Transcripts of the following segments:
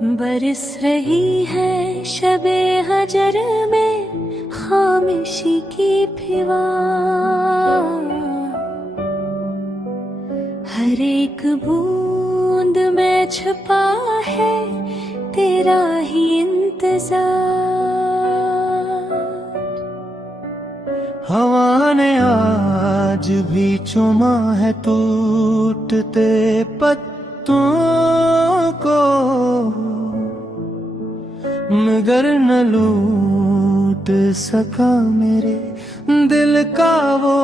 बरस रही है शबे हजर में खामोशी की फिवा, हर एक बूंद में छुपा है तेरा ही इंतजार। हवा ने आज भी चुमा है टूटते पत्तों को, मगर न लूट सका मेरे दिल का वो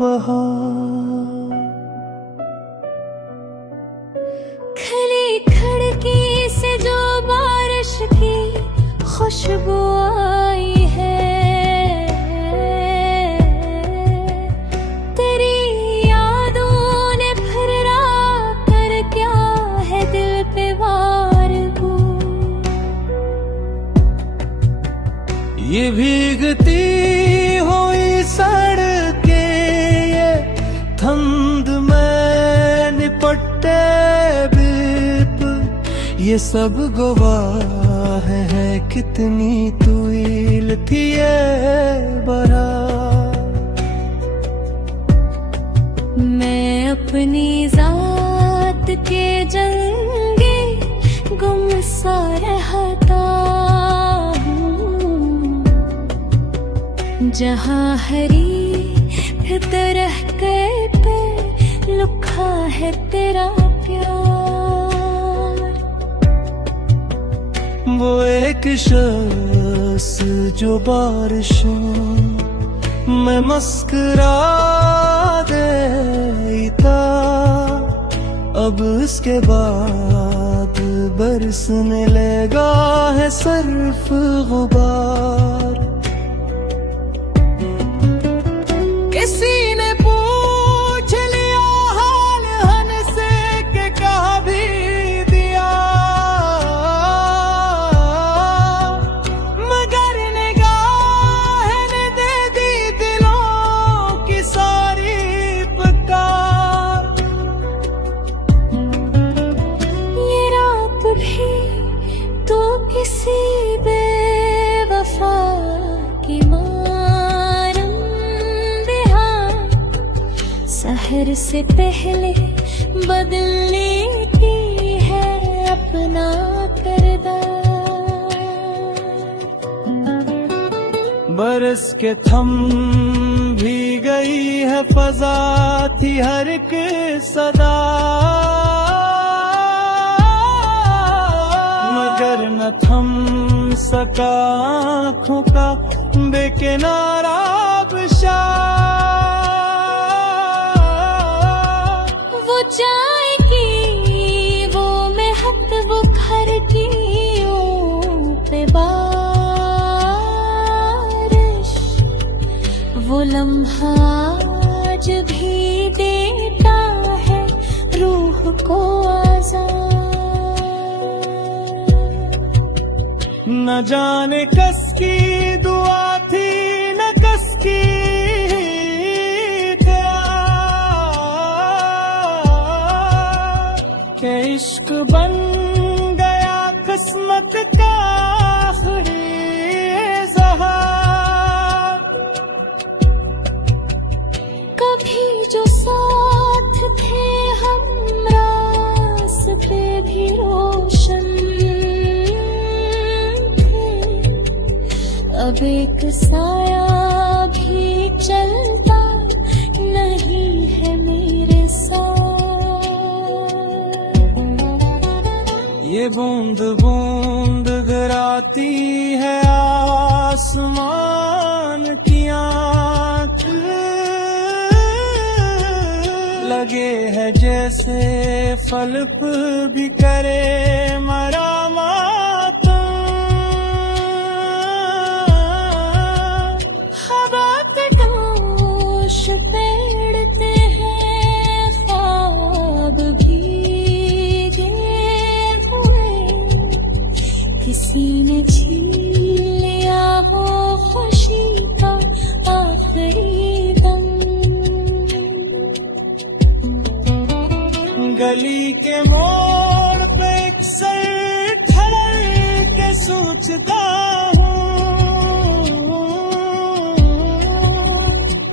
बहार। खली खिड़की से जो बारिश की खुशबू आई है, तेरी यादों ने फिर रात कर क्या है दिल पे वार को। ये भीगती हुई सड़कें, ये धुंध में निपटे बिप, ये सब गवाह है कितनी तुईल थी ये बारात। मैं अपनी जात के जंगे गुम सा रहता हूँ, जहाँ हरी तरह के पे लुखा है तेरा प्यार। वो एक शख्स जो बारिशों में मुस्कुरा देता, अब इसके बाद बरसने लगा है सिर्फ गुबार। किसी ने पूछ लिया हाल हंसे के कहा भी दिया, मगर निगाह ने दे दी दिलों की सारी पुकार। ये रात भी तो किसी बेवफा की सहर से पहले बदलने की है अपना किरदार। बरस के थम भी गई है फजा थी हर एक सदा, मगर न थम सका आँखों का बेकिनारा आबशार। जाएगी वो महक वो घर की पे बारिश, वो लम्हा आज भी देता है रूह को आज़ाद। न जाने कस की दुआ थी न कस की के इश्क बन गया किस्मत का आखिरी ज़हार। कभी जो साथ थे हम रास्ते भी रोशन थे, अब एक साया भी चलता नहीं है मेरे साथ। ये बूंद बूंद गिराती है आसमान की आँख, लगे है जैसे फलक भी करे मरामात। हवा के जोश पेड़ते हैं ख्वाब भीगे हुए, किसी ने छीन लिया हो खुशी का आखिरी दम। गली के मोड़ पे एक सर खड़ा सोचता हूँ,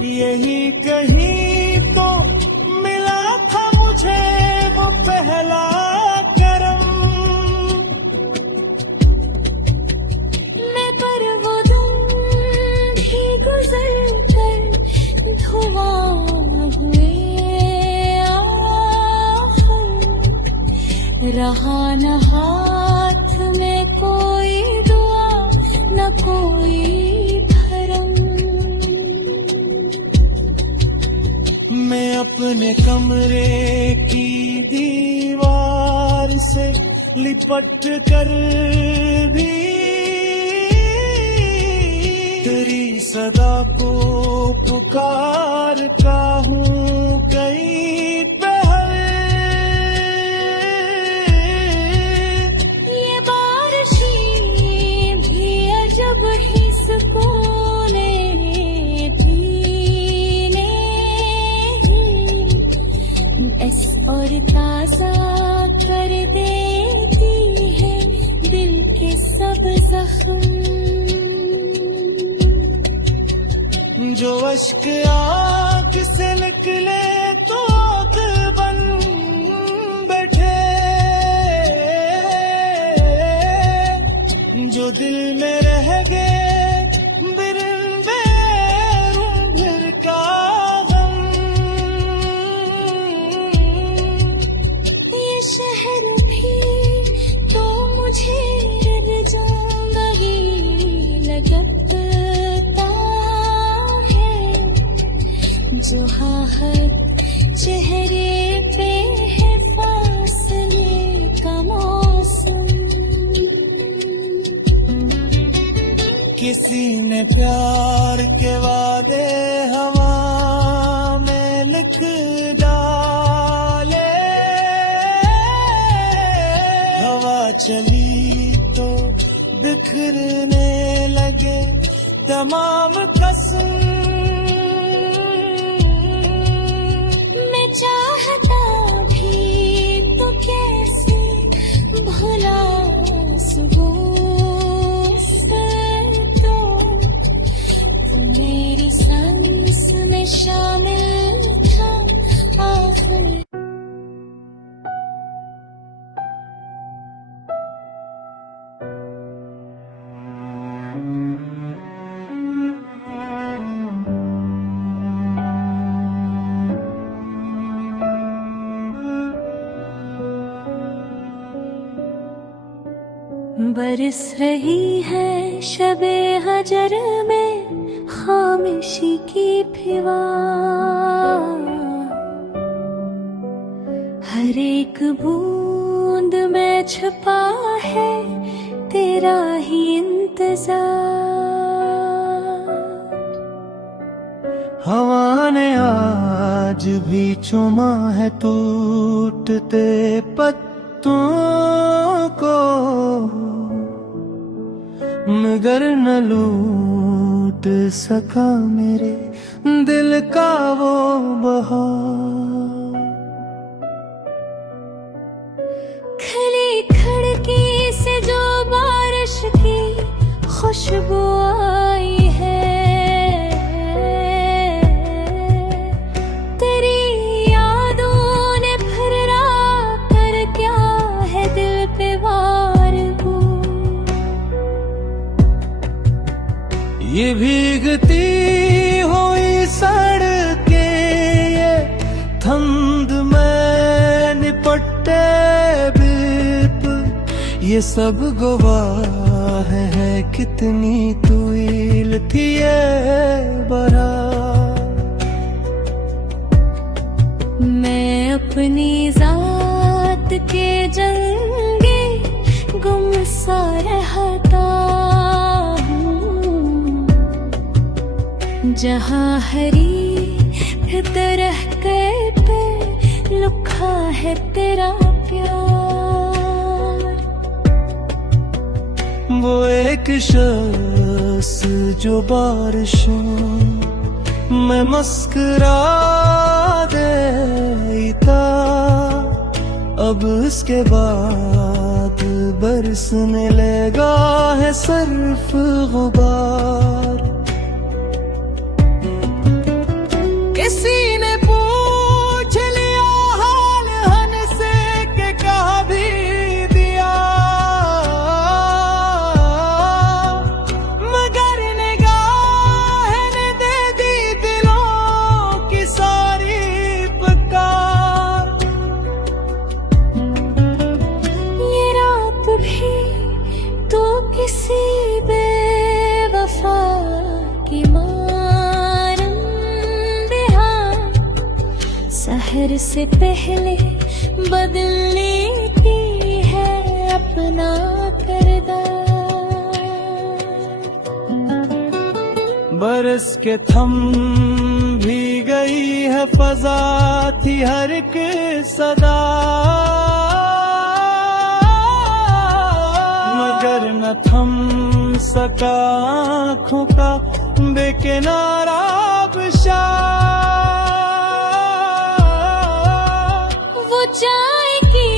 यही कहीं तो मिला था मुझे वो पहला करम। मैं पर वो दिन भी गुजर कर धुआं हुए रहा न हाथ में कोई दुआ न कोई भरम। मैं अपने कमरे की दीवार से लिपट कर भी तेरी सदा को पुकारता हूँ कई पहर। ये बारिशें भी अजब ही सुकूने भीने एस और ताज़ा कर देती है दिल के सब जख्म। जो अश्क आँख से निकले तो आँख बन बैठे, जो दिल में रह गए बिरिंदे रूंघर का गम। ये शहर भी तो मुझे रंगी लगता है, जो आहट चेहरे पे है फासले का मौसम। किसी ने प्यार के वादे हवा में लिख डाले, हवा चली तो बिखरने लगे तमाम कसम। मैं चाहता भी तो कैसे भुला सकूं उसे, तो मेरी सांस में शामिल था आखिर। बरस रही है शबे हजर में खामोशी की फिवा, हर एक बूंद में छुपा है तेरा ही इंतजार। हवा ने आज भी चुमा है टूटते पत्तों को, मगर न लूट सका मेरे दिल का वो बहार। खली खिड़की से जो बारिश की खुशबू आई है, तेरी यादों ने फिर रात कर क्या है दिल पे वार को। ये भीगती हुई सड़कें, ये धुंध में निपटे बिप, ये सब गवाह है कितनी तुइल थी ये बरा। मैं अपनी जात के जंगे गुम सा रहता हूँ, जहाँ हरी तरह के पे लुखा है तेरा प्यार। वो एक शख्स जो बारिशों में मुस्कुरा देता, अब उसके बाद बरसने लगा है सर्फ गुबार। किसी ने पूछ लिया हाल हंसे के कहा भी दिया, मगर निगाह ने दे दी दिलों की सारी पुकार। ये रात भी तो किसी बेवफा की सहर से पहले बदल लेती है अपना किरदार। बरस के थम भी गई है फजा थी हर एक सदा, मगर न थम सका आँखों का बेकिनारा आबशार। जाएगी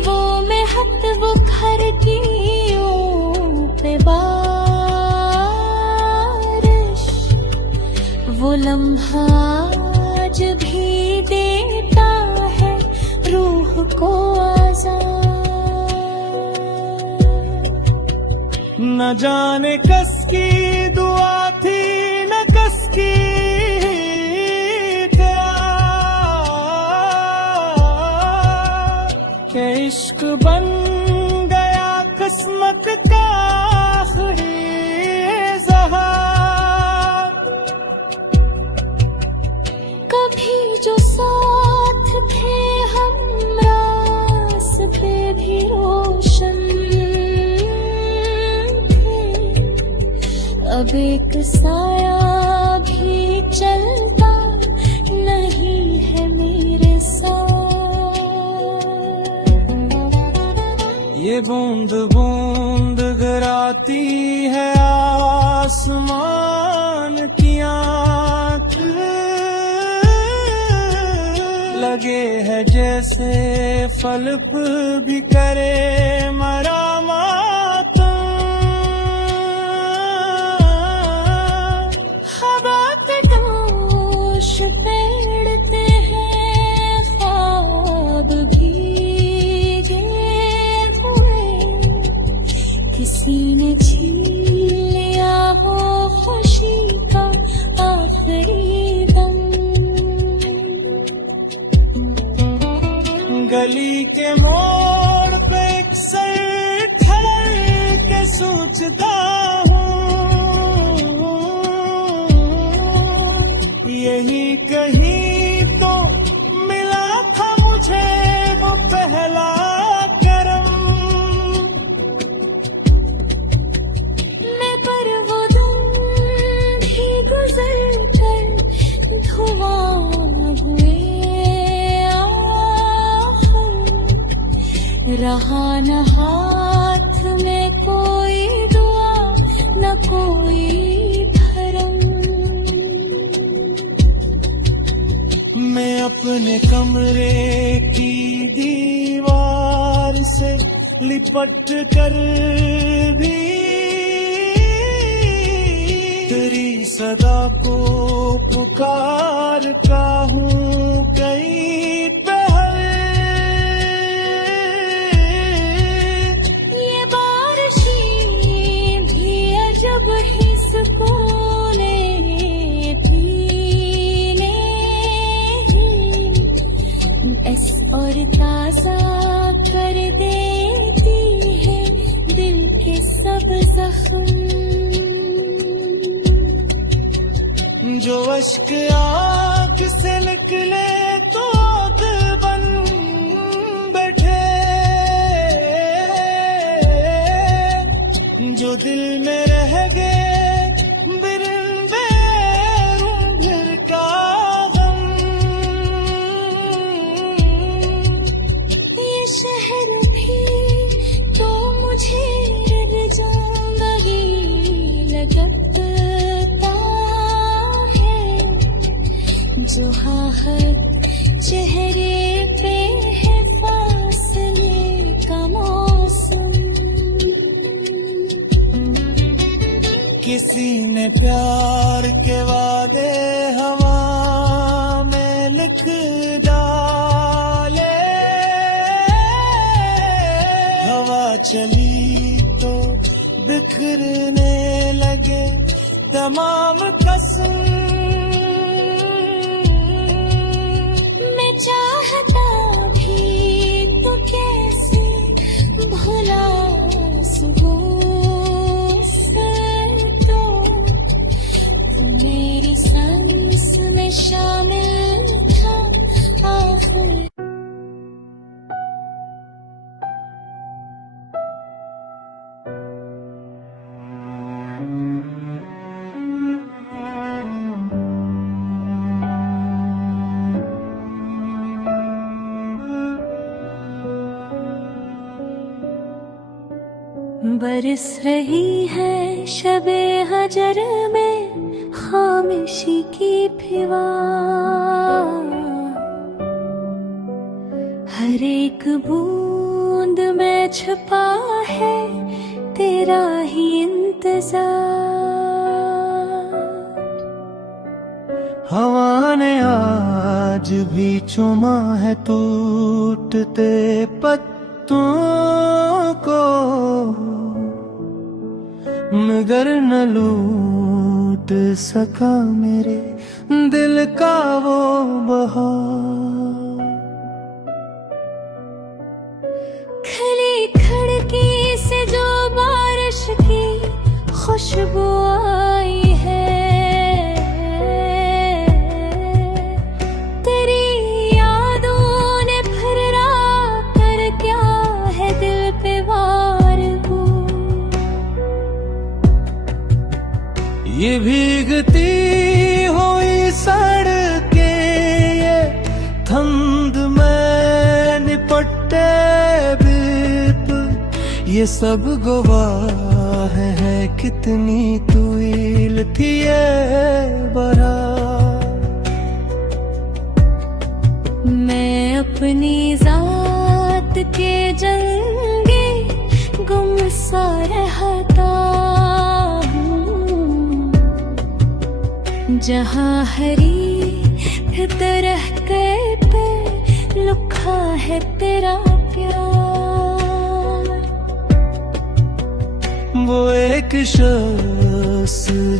वो महक वो घर की पे बारिश, वो लम्हा आज भी देता है रूह को आज़ाद। न जाने कस की दुआ थी न कस की के इश्क बन गया किस्मत का आखिरी ज़हार। कभी जो साथ थे हम रास्ते भी रोशन थे, अब एक साया भी चलता नहीं है मेरे साथ। ये बूंद बूंद गिराती है आसमान की आँख, लगे है जैसे फलक भी करे मरामात। हवा के दोष पेड़ते हैं ख्वाब भीगे हुए, किसी ने छीन लिया हो खुशी का आखिरी दम। गली के मोड़ पे एक सर ठहर के सोचता हूँ, यही कहीं तो मिला था मुझे वो पहला करम। मैं पर वो दिन भी गुजर कर धुआं हुए, रहा न हाथ में कोई दुआ न कोई धर्म। मैं अपने कमरे की दीवार से लिपट कर भी तेरी सदा को पुकारता हूँ कई पहर। ये बारिशें भी अजब ही सुकून एस और ताज़ा कर देती है दिल के सब जख्म। जो अश्क आँख से निकले तो आग बन बैठे, जो दिल में रह गए बिरिंदे रूंघर का गम। ये शहर भी तो मुझे रज़ामंदी लगता है, जो आहट चेहरे पे है फासले का मौसम। प्यार के वादे हवा में लिख डाले। हवा चली तो बिखरने लगे तमाम कसम। मैं चाहता भी तो कैसे भुला सकूं से तो तू मेरी सांस में शामिल था आखिर। बरस रही है शबे हजर में खामोशी की फिवा। हर एक बूंद में छुपा है तेरा ही इंतजार। हवा ने आज भी चुमा है टूटते पत्तों को, मगर न लूट सका मेरे दिल का वो बहार। खली खिड़की से जो बारिश की खुशबू आई है, तेरी यादों ने फिर रात कर क्या है दिल पे वार हो। ये भीगती हुई सड़कें, ये धुंध में निपटे बिप, ये सब गवाह है कितनी तुईल थी ये बारात। मैं अपनी जात के जंगे गुम सा रहता हूँ, जहाँ हरी तरह के पे लिखा है तेरा प्यार। वो एक शख्स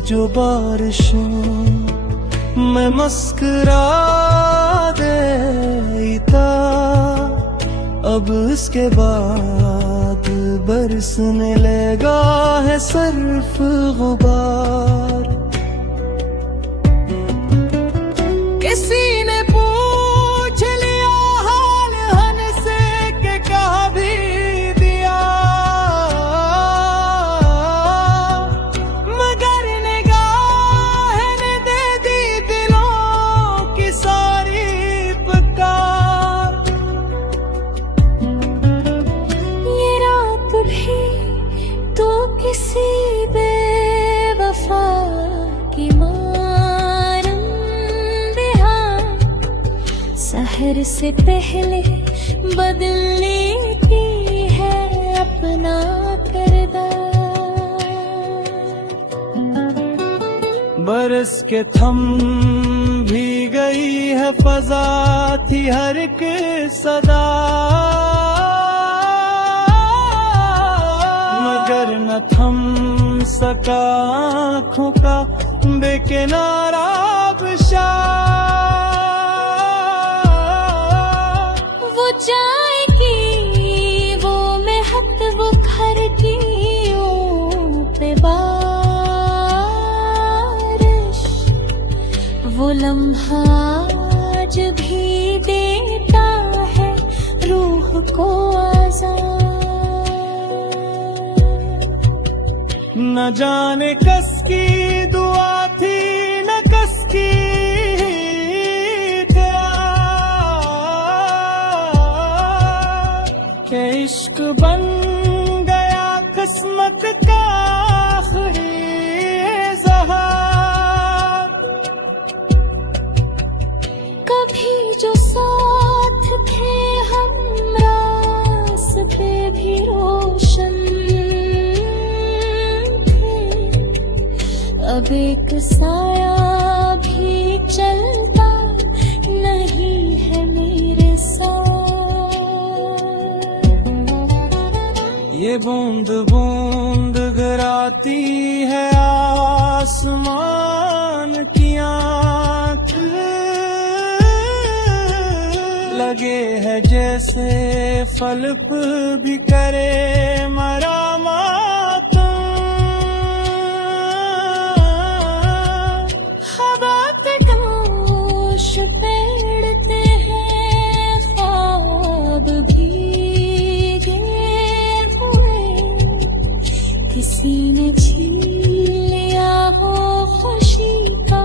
जो बारिशों में मुस्कुरा देता, अब उसके बाद बरसने लगा है सिर्फ गुबार। किसी ने पूछ लिया हाल हमसे के कहा भी दिया, मगर निगाह ने दे दी दिलों की सारी पुकार। ये रात भी तो किसी बेवफा की सहर से पहले बदलने की है अपना किरदार। बरस के थम भी गई है फजा थी हर एक सदा, मगर न थम सका आँखों का बेकिनारा आबशार। जाएगी वो महक वो घर की पे बारिश, वो लम्हा आज भी देता है रूह को आज़ाद। न जाने कस की दुआ थी न कस की के इश्क बन गया किस्मत का आखिरी ज़हार। कभी जो साथ थे हम रास्ते भी रोशन थे, अब एक साया भी चलता नहीं है मेरे साथ। ये बूंद बूंद गिराती है आसमान की आँख, लगे है जैसे फलक भी करे मरामत। हवा पे दोष पेड़ते हैं ख्वाब भीगे हुए, किसी ने छीन लिया हो खुशी का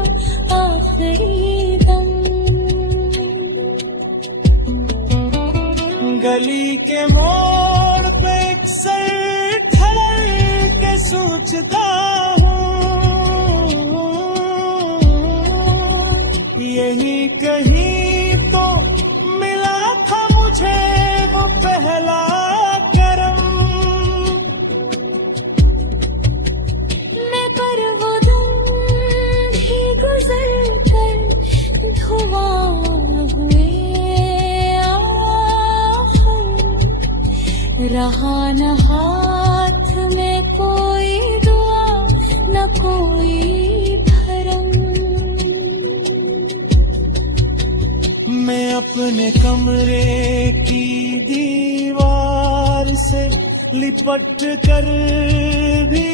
आखिरी दम। गली के मोड़ पे अक्सर ठहर के सोचता हूँ, यही कहीं तो मिला था मुझे वो पहला करम। मैं पर वो दिन भी गुजर कर धुआं हुए रहा न हाथ में कोई दुआ न कोई भरम। मैं अपने कमरे की दीवार से लिपट कर भी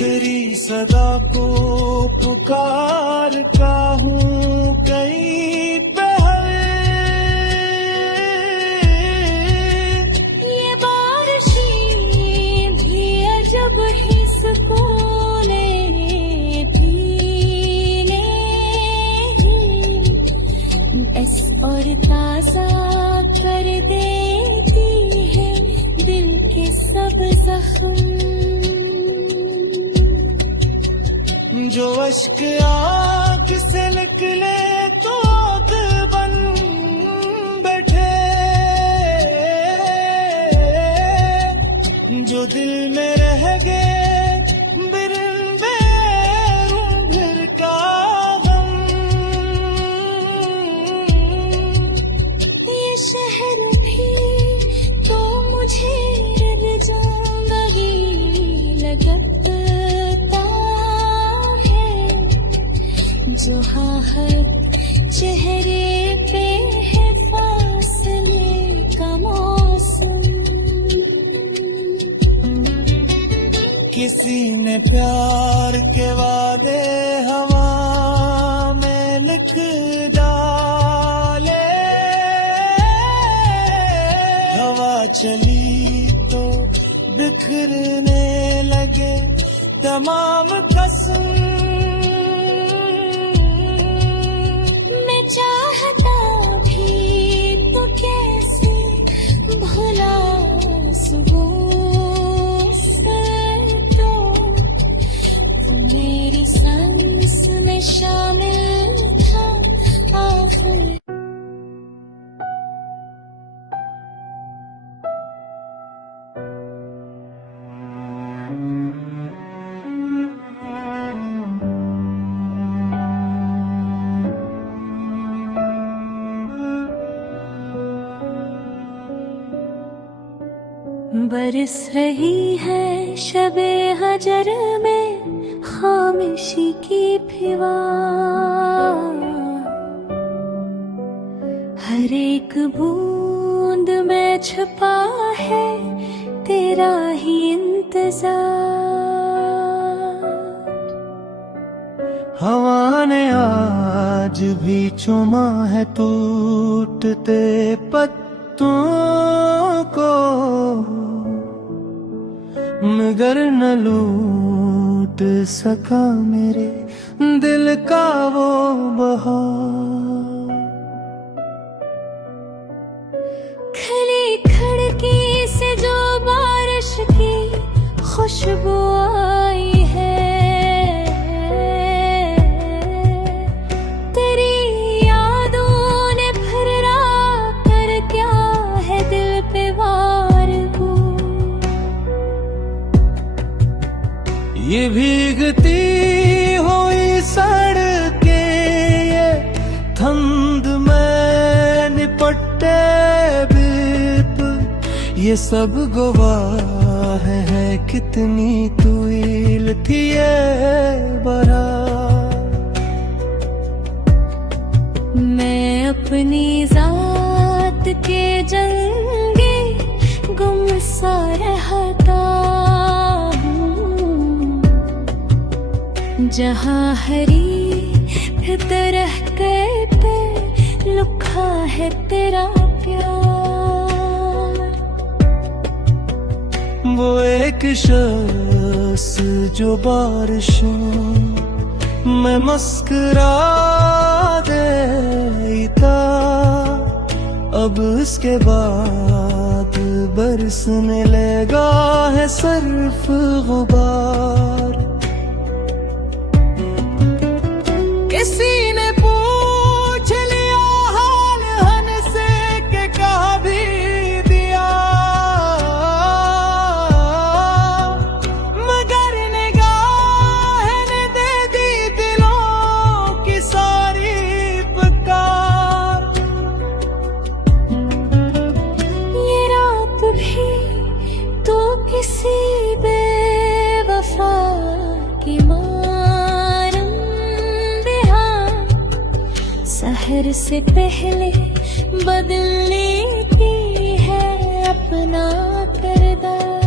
तेरी सदा को पुकारता हूँ कई पहर। ये बारिशें भी अजब ही सुकूने पीने बस और ताजा कर देती है दिल के सब जख्म। जो अश्क आँख से निकले तो आग बन बैठे, जो दिल में रह गए बिरंबे रूंघर का गम। ये शहर भी तो मुझे रज़ामंदी लगता है, जो हर चेहरे पे है फासले का मौसम। किसी ने प्यार के वादे हवा में लिख डाले, हवा चली तो बिखरने लगे तमाम कसम। मैं चाहता भी तो कैसे भुला सकूं तो मेरी सांस में शामिल था आखिर। बरस रही है शबे हजर में खामोशी की फिवा, हर एक बूंद में छुपा है तेरा ही इंतजार। हवा ने आज भी चुमा है टूटते पत्तों को, मगर न लूट सका मेरे दिल का वो बहार। खली खिड़की से जो बारिश की खुशबू आई है, तेरी यादों ने फिर रात कर क्या है दिल पे वार को। बूंद में निपटे बीप, ये सब गवाह है कितनी तुईल थी ये बरा। मैं अपनी जात के जंगे गुमसा रहता हूँ, जहाँ हरी तरह के पे लुखा है तेरा प्यार। वो एक शख्स जो बारिशों में मुस्कुरा देता, अब उसके बाद बरसने लगा है सिर्फ गुबार। किसी ने पूछ लिया हाल हंसे के कहा भी दिया, मगर निगाह ने दे दी दिलों की सारी पुकार। ये रात भी तो किसी बेवफा की सहर से पहले बदलने की है अपना किरदार।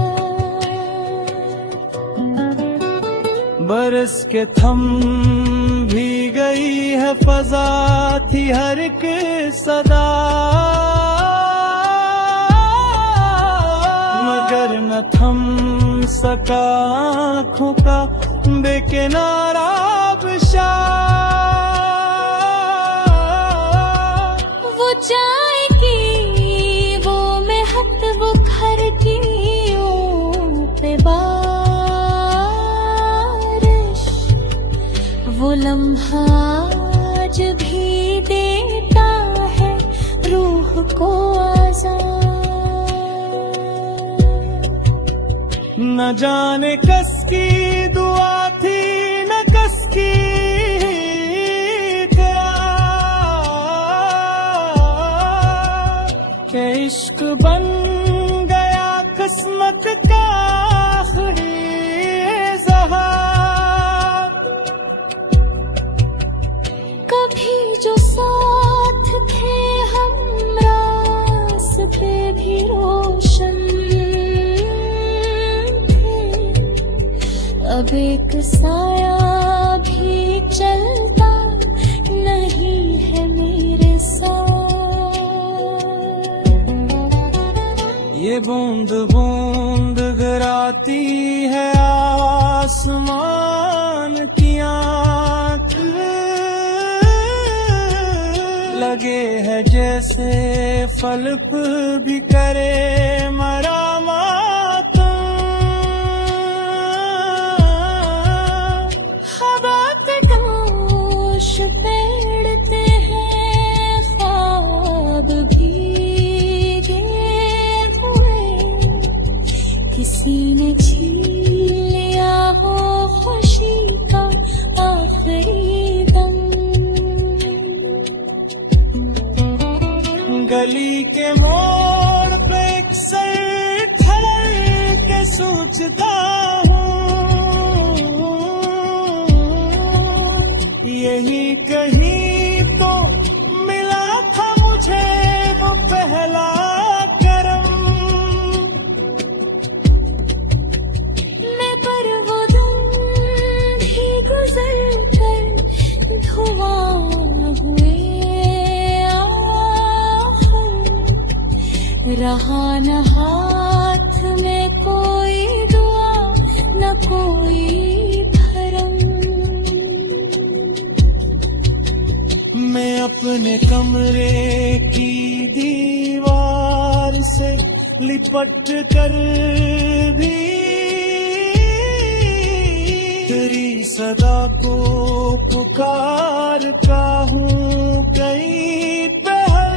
बरस के थम भी गई है फजा थी हर एक सदा, मगर न थम सका आँखों का बेकिनारा आबशार। जाएगी वो महक बुखर की पे बारिश, वो लम्हा आज भी देता है रूह को आज़ाद। न जाने कसकी दुआ थी न कसकी इश्क बन गया किस्मत का आखिरी ज़हार। कभी जो साथ थे हम रास्ते भी रोशन थे, अब एक साया भी चलता नहीं है मेरे साथ। ये बूंद बूंद गिराती है आसमान की आँख, लगे है जैसे फलक भी करे मरामत। हवा के दोष पेड़ते हैं ख्वाब भीगे हुए, किसी ने छीन लिया हो खुशी का आखिरी दम। गली के मोड़ पे एक सर ठहर के सोचता हूँ, यही कहीं तो मिला था मुझे वो पहला करम। मैं पर वो दिन भी गुजर कर धुआं हुए रहा न हाथ में कोई दुआ न कोई धर्म। मैं अपने कमरे की दीवार से लिपट कर भी तेरी सदा को पुकारता हूँ कहीं पहर।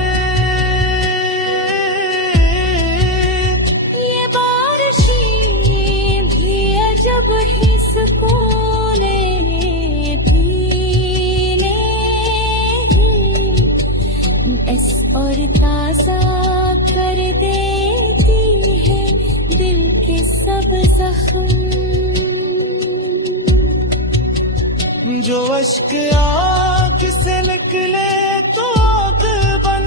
ये बारिशें भी अजब ही सुकूने पीने और ताजा कर देती है दिल के सब जख्म। जो अश्क आँख से निकले तो बन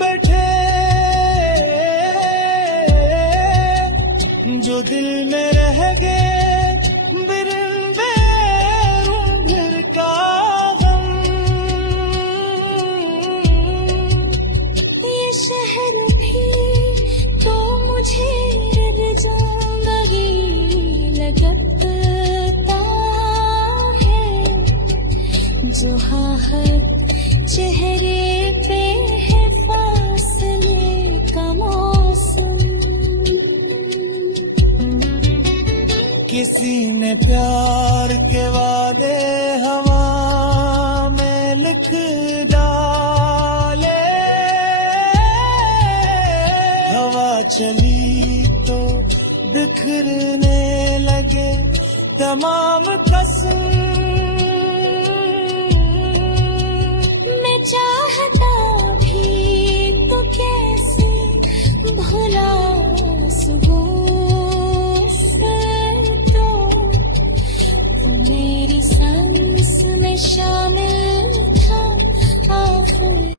बैठे, जो दिल में रह गए बिरंबे फिर का गम। ये शहर भी तो मुझे रज़ामंदी लगता है, जहाँ हर चेहरे पे है फासले का मौसम। किसी ने प्यार के वादे हवा में लिख डाले, हवा चली तो बिखरने लगे तमाम कसम। मैं चाहता भी तो कैसे भुला सकूं से, तो वो मेरी सांस में शामिल था आखिर।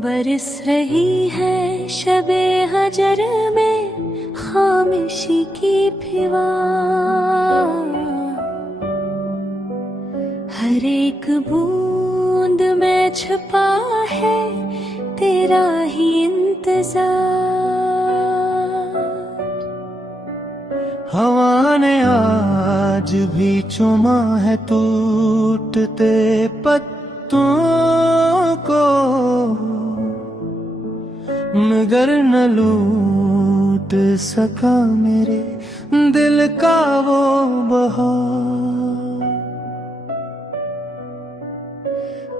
बरस रही है शबे हजर में खामोशी की फिवा, हर एक बूंद में छुपा है तेरा ही इंतजार। हवा ने आज भी चुमा है टूटते पत्तों को, मगर न लूट सका मेरे दिल का वो बहार।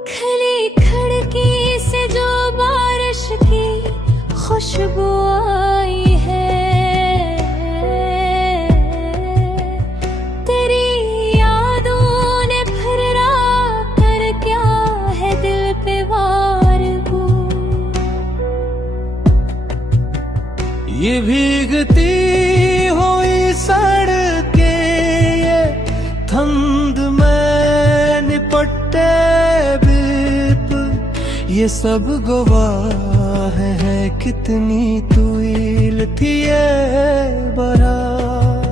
खली खिड़की से जो बारिश की खुशबू आई है, तेरी यादों ने फिर रात कर क्या है दिल पे वार को। ये भीगती हुई सड़कें, ये धुंध में निपटे बिप, ये सब गवाह है कितनी तुईल थी ये बारात।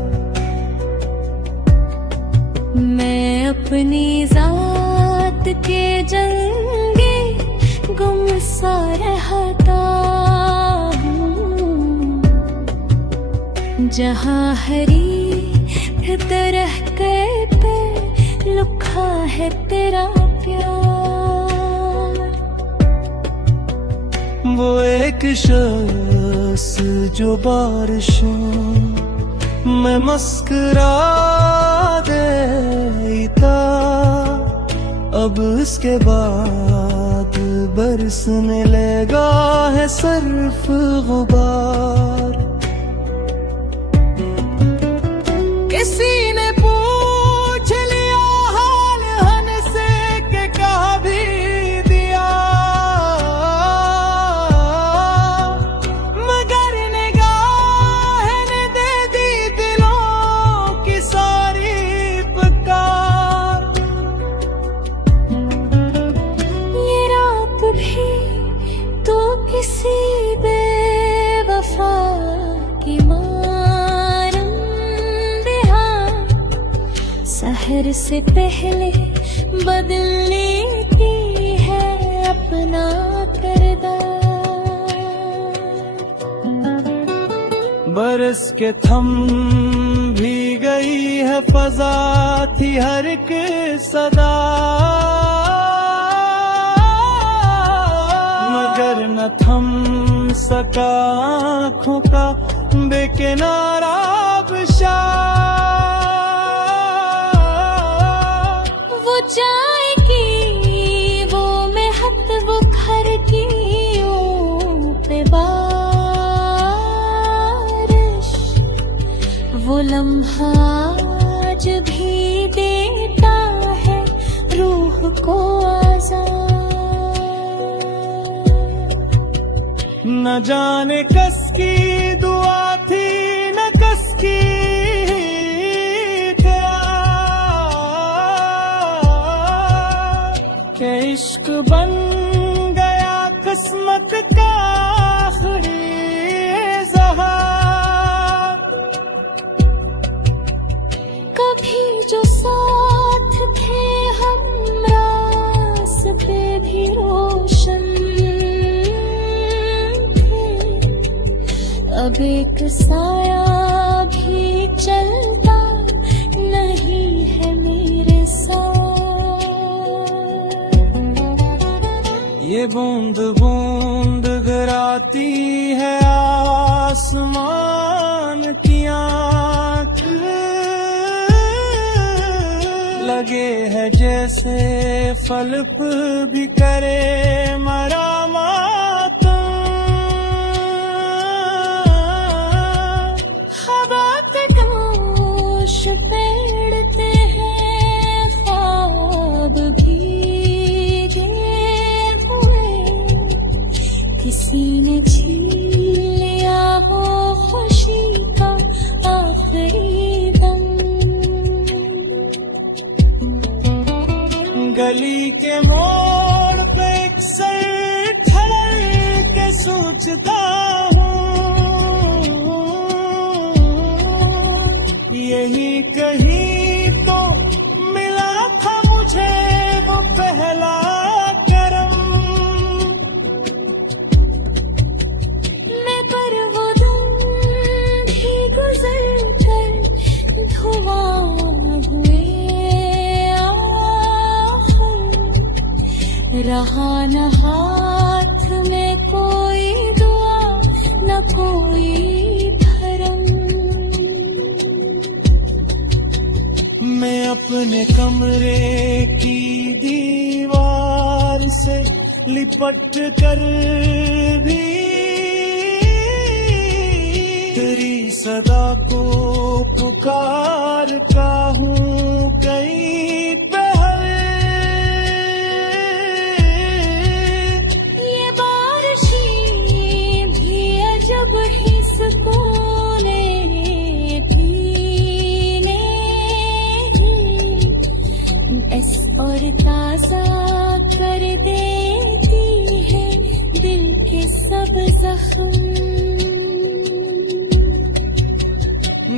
मैं अपनी जात के जंगे गुम सा रहता हूँ, जहाँ हरी तरह के पे लुखा है तेरा प्यार। वो एक शख्स जो बारिशों में मुस्कुरा देता, अब इसके बाद बरसने लगा है सिर्फ गुबार। किसी ने पूछ लिया हाल हमसे के कहा भी दिया, मगर निगाह ने दे दी दिलों की सारी पुकार। ये रात भी तो किसी बेवफा की सहर से पहले बदलने की है अपना किरदार। बरस के थम भी गई है फजा थी हर एक सदा, मगर न थम सका आँखों का बेकिनारा आबशार। वो जाएगी वो महक वो घर की पे बारिश, वो लम्हा आज भी देता है रूह को आज़ाद। न जाने कस की दुआ थी न कस की के इश्क बन गया किस्मत का आखिरी इज़हार। कभी जो साथ थे हम रास्ते भी रोशन थे, अब एक साया भी चलता नहीं है मेरे साथ। ये बूंद बूंद गिराती है आसमान की आँख, लगे है जैसे फलक भी करे मरामत। हवा के दोष पेड़ते हैं ख्वाब भीगे हुए, किसी ने छीन लिया वो खुशी का आखिरी दम। गली के मोड़ पे एक सर ठहर के सोचता हूँ, यही कहीं तो मिला था मुझे वो पहला करम। मैं पर वो दिन भी गुजर कर धुआं हुए आखिर, रहा न हाथ में कोई दुआ न कोई धर्म। मैं अपने कमरे की दीवार से लिपट कर भी तेरी सदा को पुकारता हूँ कई पहर। ये बारिशी भी अजब ही सुकून एस और ताज़ा कर देती है दिल के सब जख्म।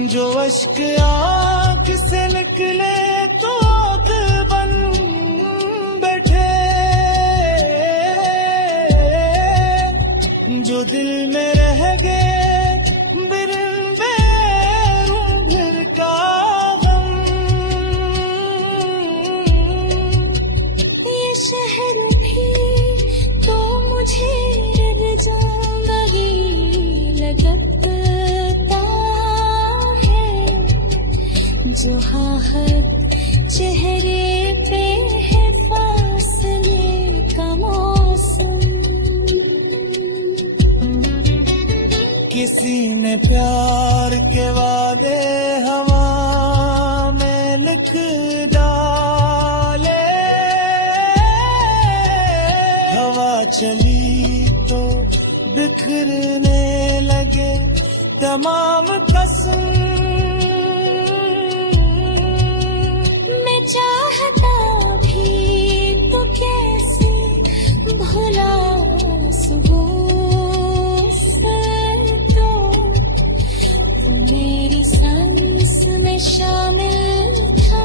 जो अश्क आँख से निकले तो आग बन बैठे, जो दिल में रह गए बिरंबे रूंघर का गम। ये शहर भी तो मुझे रज़ामंदी लगता है, जो आहट चेहरे पे है फासले का मौसम। किसी ने प्यार के वादे हवा में लिख डाले, हवा चली तो बिखरने लगे तमाम कसम। मैं चाहता भी तो कैसे भुला सकूं तो मेरी सांस में शामिल था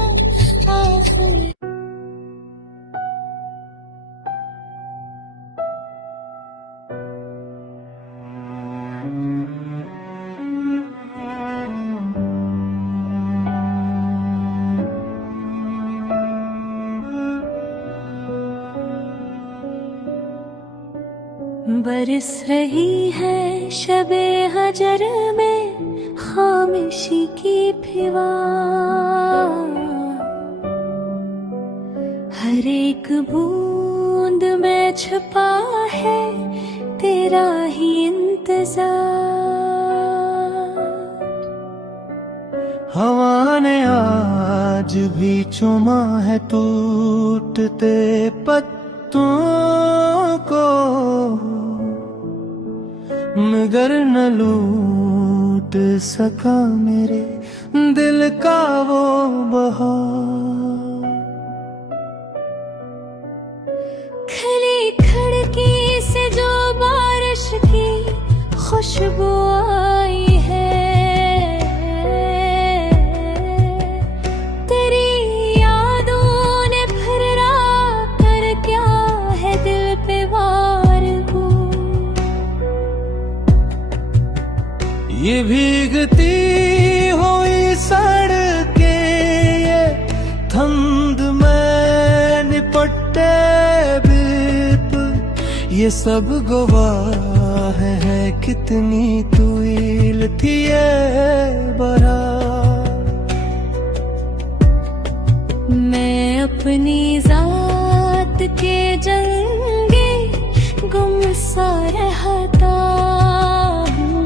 आखिर। बरस रही है शबे हजर में खामोशी की फिवा, हर एक बूंद में छुपा है तेरा ही इंतजार। हवा ने आज भी चुमा है टूटते पत्तों को, मगर न लूट सका मेरे दिल का वो बहार। खली खिड़की से जो बारिश की खुशबू आई है, तेरी यादों ने फिर रात कर क्या है दिल पे वार को। ये भीगती हुई सड़कें, ये धुंध में निपटे बिप, ये सब गवाह है कितनी तुइल थी ये बारात। मैं अपनी जात के जंगे गुम सा रहता हूँ,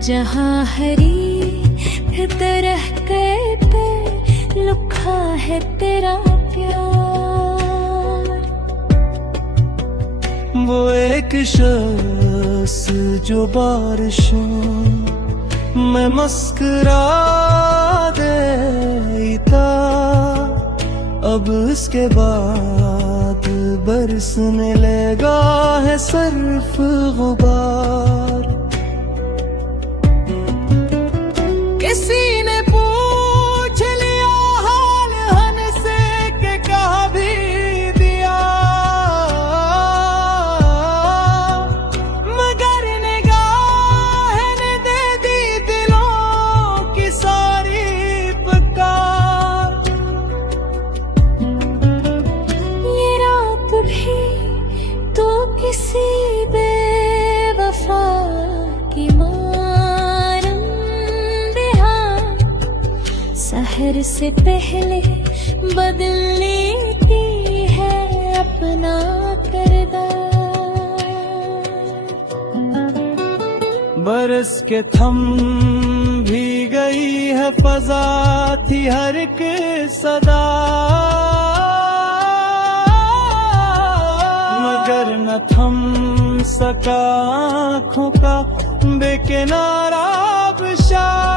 जहाँ हरी तरह पे लिखा है तेरा प्यार। वो एक शख्स जो बारिशों में मुस्कुरा देता, अब इसके बाद बरसने लगा है सिर्फ गुबार। किसी ने पूछ लिया हाल हंसे के कहा भी दिया, मगर निगाह ने दे दी दिलों की सारी पुकार। ये रात भी तो किसी बेवफा की सहर से पहले बदल लेती है अपना किरदार। बरस के थम भी गई है फजा थी हर एक सदा, मगर न थम सका आँखों का बेकिनारा आबशार।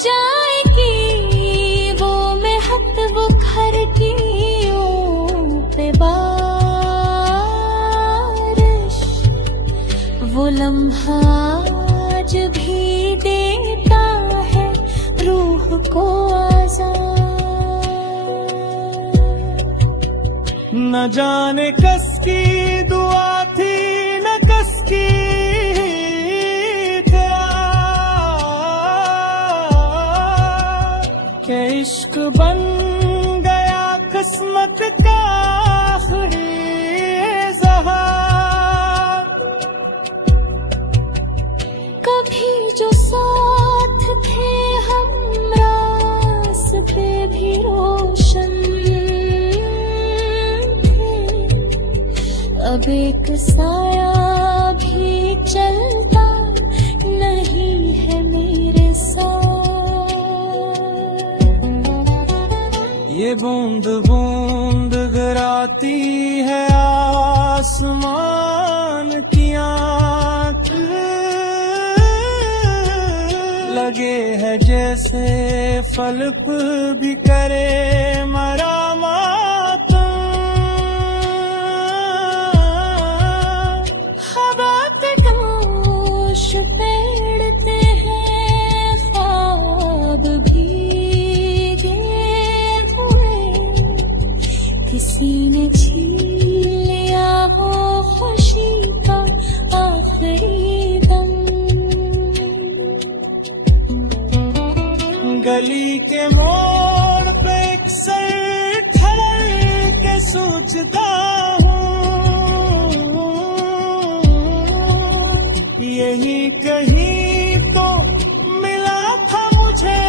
जाएगी वो महक वो घर की पे बारिश, वो लम्हा आज भी देता है रूह को आज़ाद। न जाने कसकी दुआ थी न कसकी के इश्क बन गया किस्मत का आखिरी ज़हार। कभी जो साथ थे हम रास्ते भी रोशन थे, अब एक साया भी चलता नहीं है मेरे साथ। ये बूंद बूंद गिराती है आसमान की आँख, लगे है जैसे फलक भी करे मरामत। हवा के दोष पेड़ते हैं ख्वाब भीगे हुए, किसी ने छीन लिया हो खुशी का आखिरी दम। गली के मोड़ पे अक्सर ठहर के सोचता हूँ, यही कहीं तो मिला था मुझे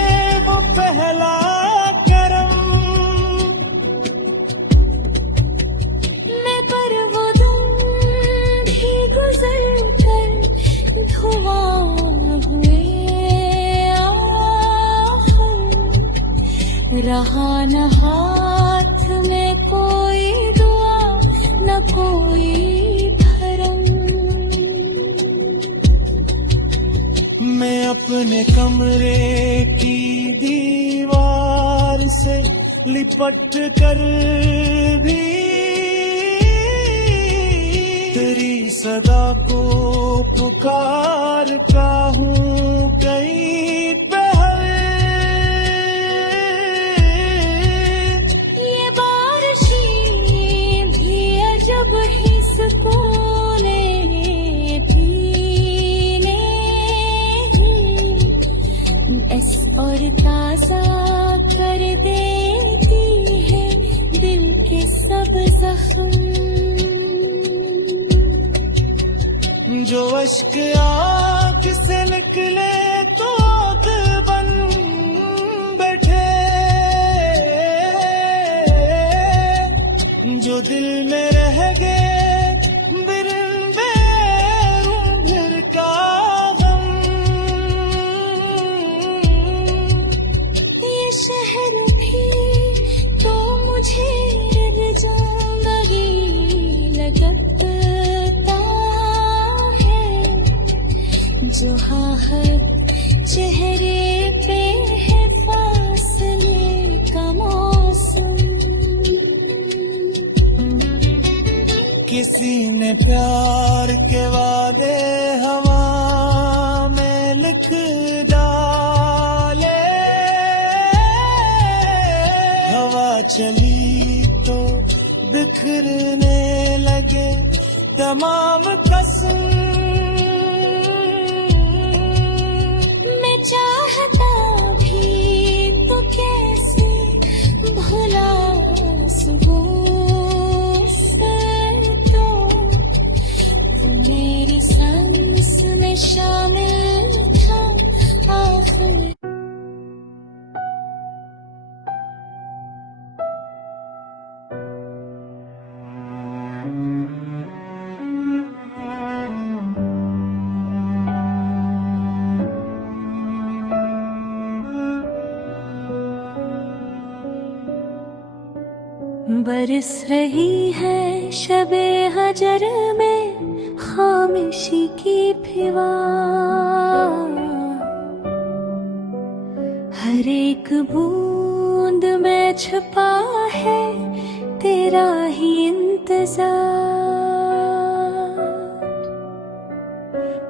रहा न हाथ में कोई दुआ न कोई भरम। मैं अपने कमरे की दीवार से लिपट कर भी तेरी सदा को पुकारता हूँ कई पहर। ये बारिशें भी अजब ही सुकून पीने बस और ताजा कर देती है दिल के सब जख्म। जो अश्क आँख से निकले तो बन बैठे, जो दिल में रह गए बिरंबे फिर का गम। ये शहर भी तो मुझे जिंदगी लगता है, जो हर चेहरे पे है फासले का मौसम। किसी ने प्यार के वादे हवा में लिख डाले, हवा चली तो बिखरने लगे तमाम कसम। मैं चाहता भी तो कैसे भुला सकूं से, तो मेरी सांस में शामिल था आखिर। बरस रही है शबे हजर में खामोशी की फिवा, हर एक बूंद में छुपा है तेरा ही इंतजार।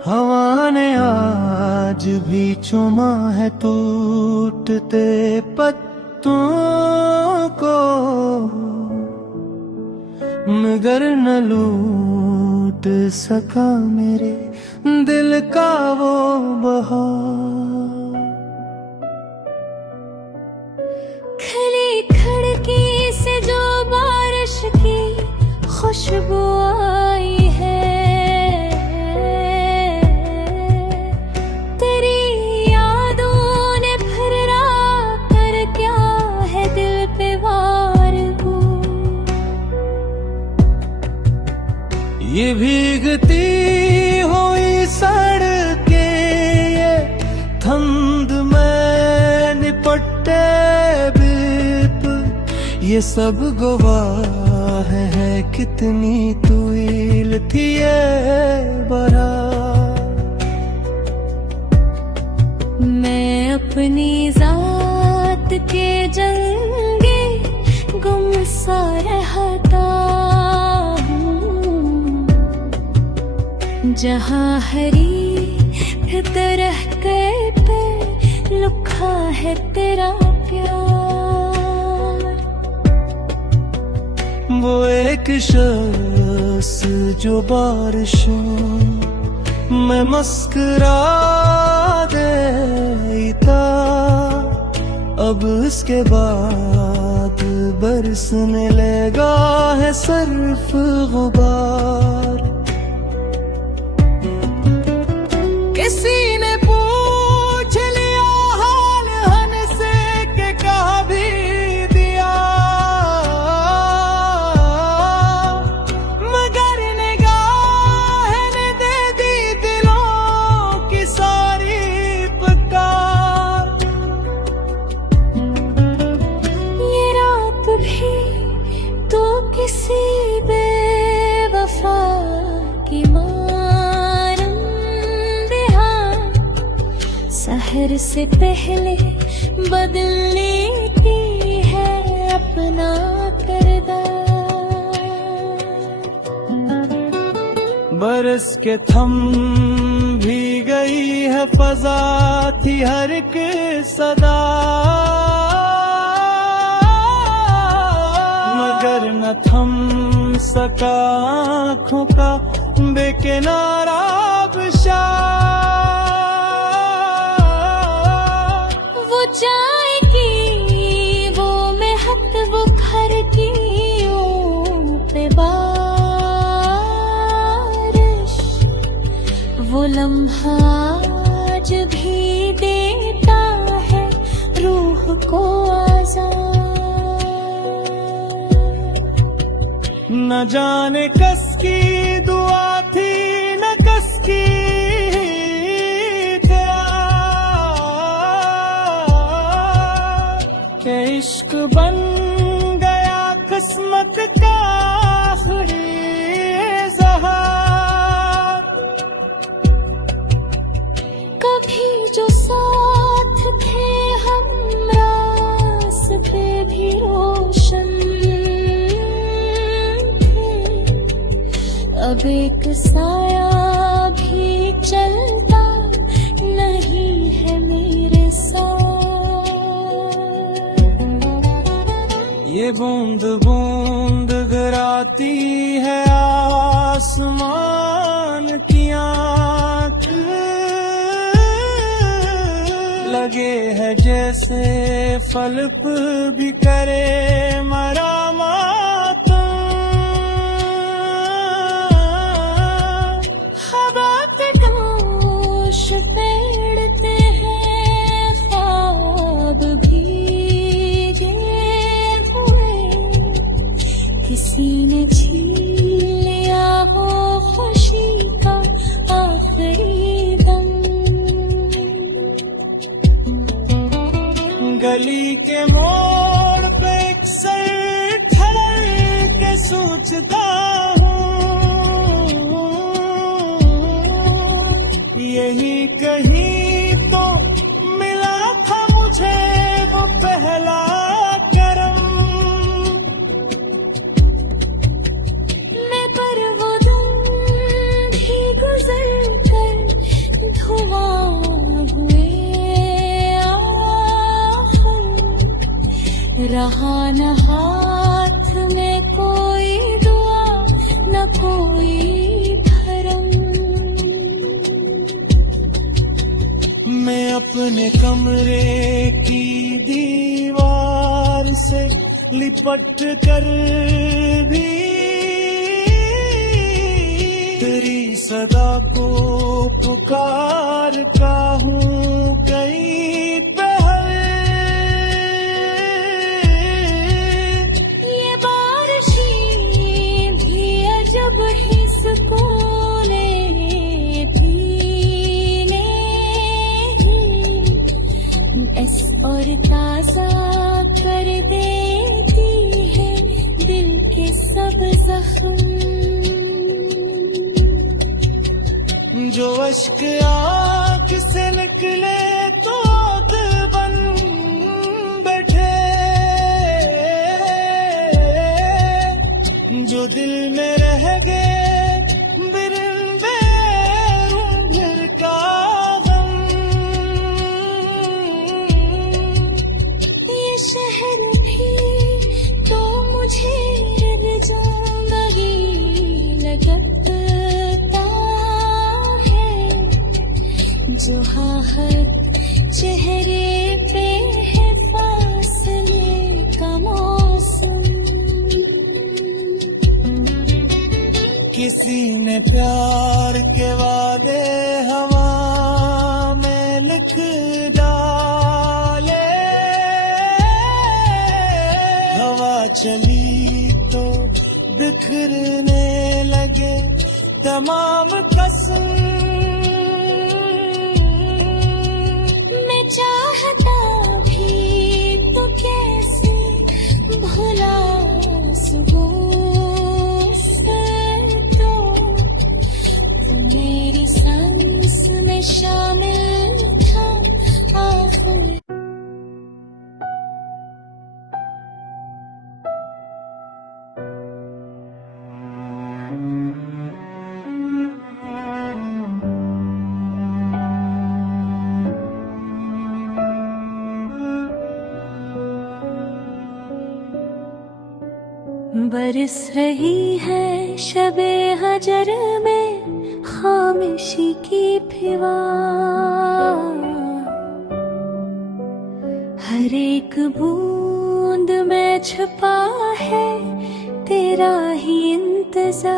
हवा ने आज भी चुमा है टूटते पत्तों को, मगर न लूट सका मेरे दिल का वो बहार। खली खिड़की से जो बारिश की खुशबू आई है, तेरी यादों ने फिर रात कर क्या है दिल पे वार को। ये भीगती हुई सड़कें, ये धुंध में निपटे बिप, ये सब गवाह है कितनी तुइल थी ये बारात। मैं अपनी जात के जंगे गुमसा रहता हूँ, जहाँ हरी तरह के पे लिखा है तेरा प्यार। वो एक शख्स जो बारिशों में मुस्कुरा देता, अब उसके बाद बरसने लगा है सिर्फ गुबार। किसी ने पूछ लिया हाल हंसे के कहा भी दिया, मगर निगाह ने दे दी दिलों की सारी पुकार। से पहले बदल लेती है अपना किरदार। बरस के थम भी गई है फजा थी हर एक सदा, मगर न थम सका आँखों का बेकिनारा आबशार। वो जाएगी वो महक वो घर की पे बारिश, वो लम्हा आज भी देता है रूह को आज़ाद। न जाने कस की दुआ थी न कस की के इश्क बन गया किस्मत का आखिरी ज़हार। कभी जो साथ थे हम रास्ते भी रोशन थे, अब एक साया भी चलता नहीं है मेरे साथ। ये बूंद बूंद गिराती है आसमान की आँख, लगे है जैसे फलक भी करे मरामात। हवा के दोष पेड़ते हैं ख्वाब भीगे हुए, किसी ने छीन लिया वो खुशी का आखिरी दम। गली के मोड़ पे एक सर ठहर के सोचता हूँ, यही कहीं तो मिला था मुझे वो पहला करम। मैं पर वो दिन भी गुजर कर धुआं हुए रहा न हाथ में कोई दुआ न कोई धर्म। मैं अपने कमरे की दीवार से लिपट कर भी तेरी सदा को पुकारता हूँ कई पहर। ये बारिशें भी अजब ही सुकून लेती एस और ताज़ा कर देती है दिल के सब जख्म। जो अश्क आँख से निकले तो बन बैठे, जो दिल में रह गए बिरिंदे रूंझर का गम। ये शहर भी तो मुझे रजा नहीं लगता है, जो हर चेहरे पे है फासले का मौसम। किसी ने प्यार के वादे हवा में लिख डाले, हवा चली तो बिखरने लगे तमाम कसम। मैं चाहता भी तो कैसे भुला सकूं तो मेरी सांस में शामिल था। बरस रही है शबे हजर में खामोशी की फिवा, हर एक बूंद में छुपा है तेरा ही इंतजार।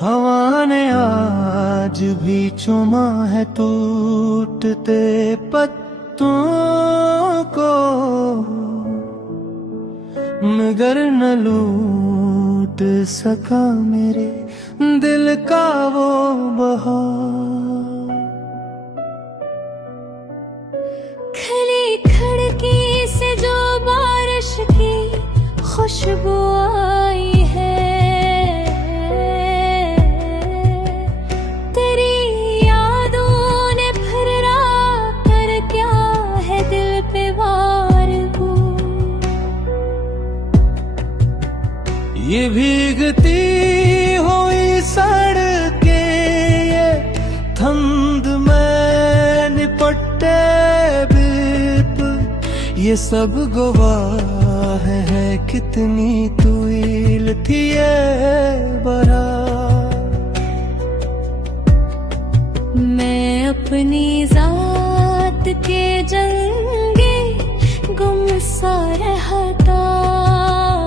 हवा ने आज भी चुमा है टूटते पत्तों को, मगर न लूट सका मेरे दिल का वो बहार। खली खिड़की से जो बारिश की खुशबू आई है, तेरी यादों ने फिर रात कर क्या है दिल पे वार हो। ये भीगती हुई सड़कें, ये धुंध में निपटे बिप, ये सब गवाह है कितनी तुईल थी ये बारात। मैं अपनी जात के जंगे गुमसा रहता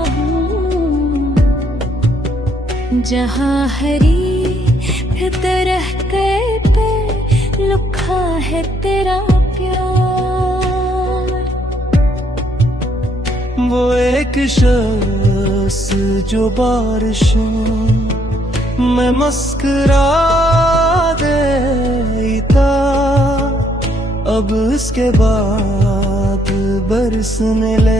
हूँ, जहाँ हरी तरह के पे लुखा है तेरा प्यार। वो एक शख्स जो बारिशों में मुस्कुरा देता, अब इसके बाद बरसने लगे।